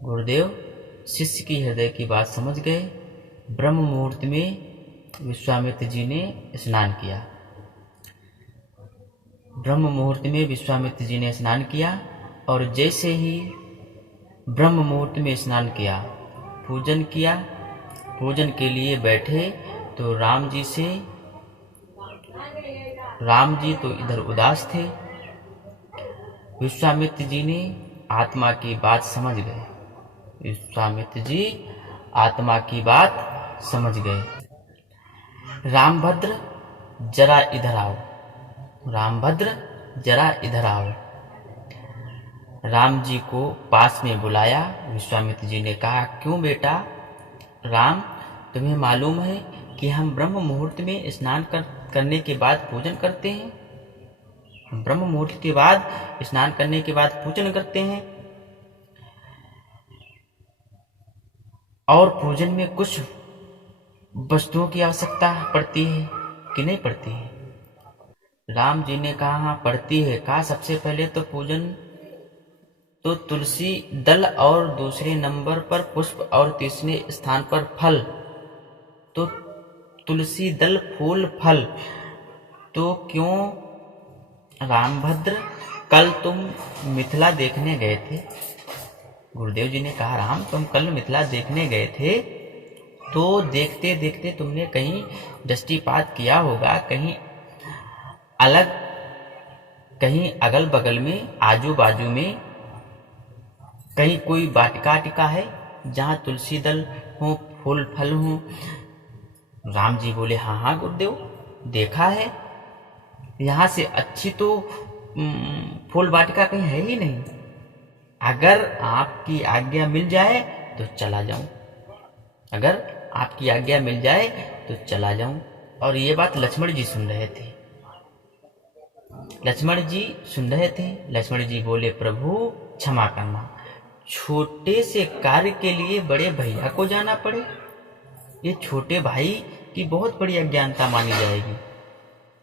गुरुदेव शिष्य की हृदय की बात समझ गए। ब्रह्म मुहूर्त में विश्वामित्र जी ने स्नान किया। ब्रह्म मुहूर्त में विश्वामित्र जी ने स्नान किया और जैसे ही ब्रह्म मुहूर्त में स्नान किया, पूजन किया, पूजन के लिए बैठे तो राम जी तो इधर उदास थे। विश्वामित्र जी ने आत्मा की बात समझ गए। विश्वामित्र जी आत्मा की बात समझ गए। रामभद्र जरा इधर आओ, रामभद्र जरा इधर आओ। राम जी को पास में बुलाया। विश्वामित्र जी ने कहा, क्यों बेटा राम, तुम्हें मालूम है कि हम ब्रह्म मुहूर्त में स्नान करने के बाद पूजन करते हैं। ब्रह्म मुहूर्त के बाद स्नान करने के बाद पूजन करते हैं और पूजन में कुछ वस्तुओं की आवश्यकता पड़ती है कि नहीं पड़ती है? राम जी ने कहा, हाँ पड़ती है। कहा, सबसे पहले तो पूजन तो तुलसी दल और दूसरे नंबर पर पुष्प और तीसरे स्थान पर फल। तो तुलसी दल फूल फल। तो क्यों रामभद्र, कल तुम मिथिला देखने गए थे? गुरुदेव जी ने कहा, राम तुम कल मिथिला देखने गए थे तो देखते देखते तुमने कहीं दृष्टिपात किया होगा, कहीं अगल बगल में आजू बाजू में कहीं कोई वाटिका है जहाँ तुलसी दल हो, फूल फल हो। राम जी बोले, हाँ हाँ गुरुदेव देखा है, यहाँ से अच्छी तो फूल वाटिका कहीं है ही नहीं। अगर आपकी आज्ञा मिल जाए तो चला जाऊं, अगर आपकी आज्ञा मिल जाए तो चला जाऊं। और ये बात लक्ष्मण जी सुन रहे थे। लक्ष्मण जी सुन रहे थे। लक्ष्मण जी बोले, प्रभु क्षमा करना, छोटे से कार्य के लिए बड़े भैया को जाना पड़े, ये छोटे भाई की बहुत बड़ी अज्ञानता मानी जाएगी।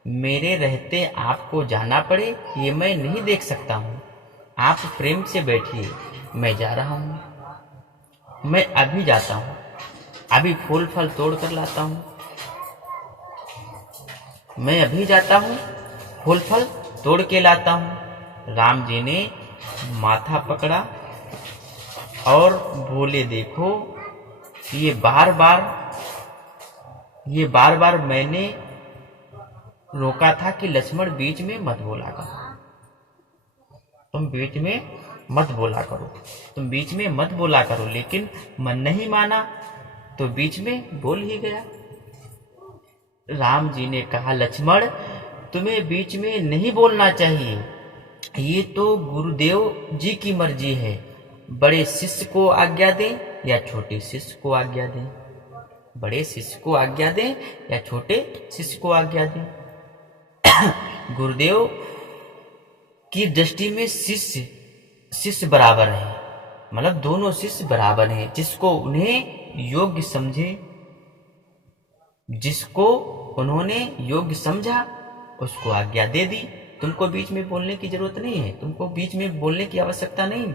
मेरे रहते आपको जाना पड़े, ये मैं नहीं देख सकता हूँ। आप प्रेम से बैठिए, मैं जा रहा हूँ। मैं अभी जाता हूँ, अभी फूल फल तोड़ कर लाता हूँ। मैं अभी जाता हूँ, फूल फल तोड़ के लाता हूँ। राम जी ने माथा पकड़ा और बोले, देखो ये बार बार मैंने रोका था कि लक्ष्मण बीच में मत बोला करो, तुम बीच में मत बोला करो, तुम बीच में मत बोला करो, लेकिन मन नहीं माना तो बीच में बोल ही गया। राम जी ने कहा, लक्ष्मण तुम्हें बीच में नहीं बोलना चाहिए, ये तो गुरुदेव जी की मर्जी है। बड़े शिष्य को आज्ञा दें या छोटे शिष्य को आज्ञा दें, बड़े शिष्य को आज्ञा दें या छोटे शिष्य को आज्ञा दें। गुरुदेव की दृष्टि में शिष्य बराबर है, मतलब दोनों शिष्य बराबर हैं। जिसको उन्हें योग्य समझे, जिसको उन्होंने योग्य समझा उसको आज्ञा दे दी। तुमको बीच में बोलने की जरूरत नहीं है, तुमको बीच में बोलने की आवश्यकता नहीं,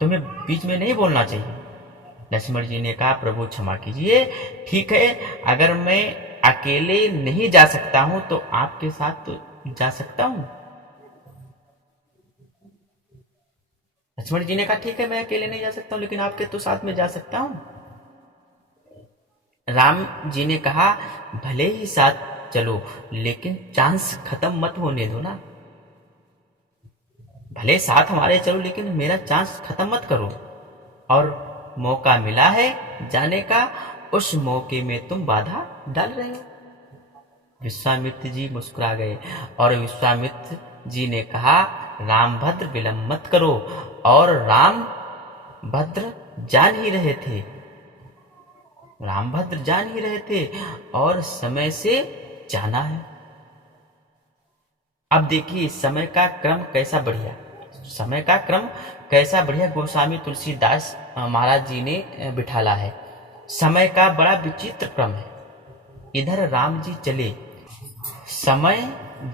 तुम्हें बीच में नहीं बोलना चाहिए। लक्ष्मण जी ने कहा, प्रभु क्षमा कीजिए, ठीक है, अगर मैं अकेले नहीं जा सकता हूं तो आपके साथ तो जा सकता हूं। लक्ष्मण जी ने कहा, ठीक है, मैं अकेले नहीं जा सकता हूं, लेकिन आपके तो साथ में जा सकता हूं। राम जी ने कहा, भले ही साथ चलो, लेकिन चांस खत्म मत होने दो ना। भले साथ हमारे चलो, लेकिन मेरा चांस खत्म मत करो। और मौका मिला है जाने का, उस मौके में तुम बाधा डाल रहे हो। विश्वामित्र जी मुस्कुरा गए और विश्वामित्र जी ने कहा, रामभद्र विलंब मत करो। और रामभद्र जान ही रहे थे, रामभद्र जान ही रहे थे और समय से जाना है। अब देखिए समय का क्रम कैसा बढ़िया, समय का क्रम कैसा बढ़िया गोस्वामी तुलसीदास महाराज जी ने बिठाला है। समय का बड़ा विचित्र क्रम है। इधर राम जी चले, समय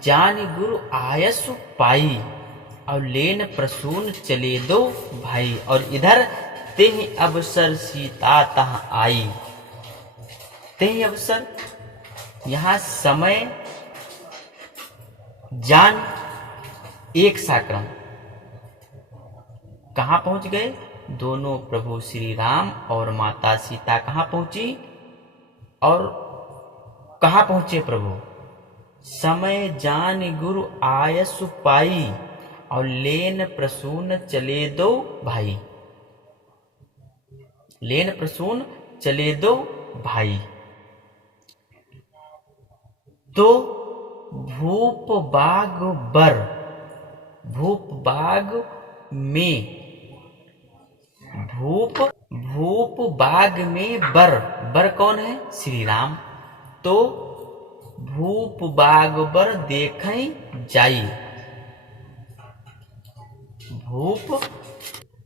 जान गुरु आयसु पाई, और लेन प्रसून चले दो भाई। और इधर तेहि अवसर सीता तह आई। तेहि अवसर, यहां समय जान एक सा क्रम। कहां पहुंच गए दोनों प्रभु श्री राम और माता सीता? कहां पहुंची और कहां पहुंचे प्रभु? समय जान गुरु आयसु पाई और लेन प्रसून चले दो भाई। लेन प्रसून चले दो भाई। तो भूप बाग बर, भूप बाग में, भूप बाग में बर, बर कौन है? श्री राम। तो भूप बाग बर देखें जाई।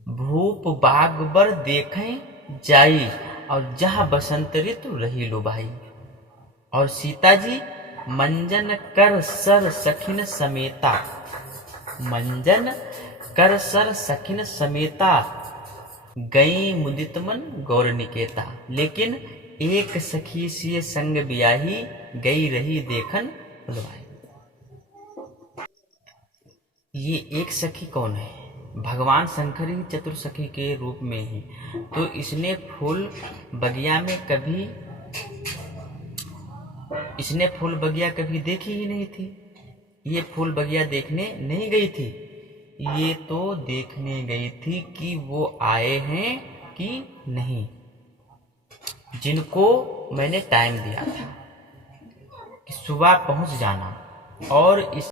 भूप बाग बर देखें जाई और जहाँ बसंत ऋतु रही लो भाई। और सीता जी मंजन कर सर सखिन समेता, मंजन कर सर सखिन समेता, गई मुदित मन गौर निकेता। लेकिन एक सखी से संग बियाही, गई रही देखन फुलवाई। ये एक सखी कौन है? भगवान शंकर ही चतुर सखी के रूप में ही। तो इसने फूल बगिया में कभी, इसने फूल बगिया कभी देखी ही नहीं थी। ये फूल बगिया देखने नहीं गई थी, ये तो देखने गई थी कि वो आए हैं कि नहीं, जिनको मैंने टाइम दिया था कि सुबह पहुंच जाना। और इस